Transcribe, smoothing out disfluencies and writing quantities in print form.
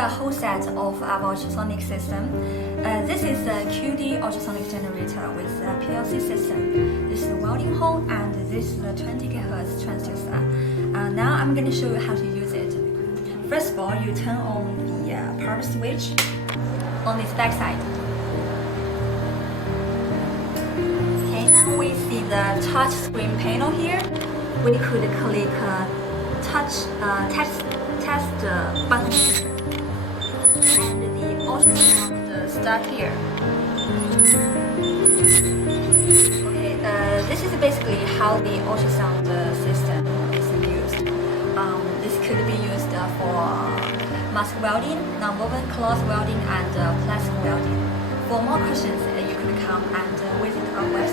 a whole set of our ultrasonic system. This is a QD ultrasonic generator with a PLC system. This is the welding hole and this is the 20 GHz transducer. Now I'm going to show you how to use it. First of all, you turn on the power switch on this back side. Okay, now we see the touch screen panel here. We could click test button and the ultrasound start here. Okay, this is basically how the ultrasound system is used. This could be used for mask welding, non-woven cloth welding, and plastic welding. For more questions, you could come and visit our website.